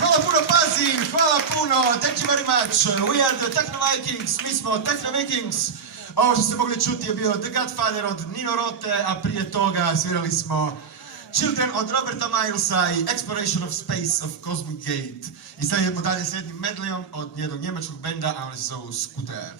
Hvala puno Pazi, hvala puno, thank you very much. We are the Techno Vikings, mi smo Techno Vikings. Ovo što ste mogli čuti je bio The Godfather od Nino Rote, a prije toga svirali smo Children od Roberta Milesa i Exploration of Space of Cosmic Gate. I sad idemo dalje s jednim medleyom od jednog njemačkog benda, a oni se zovu Scooter.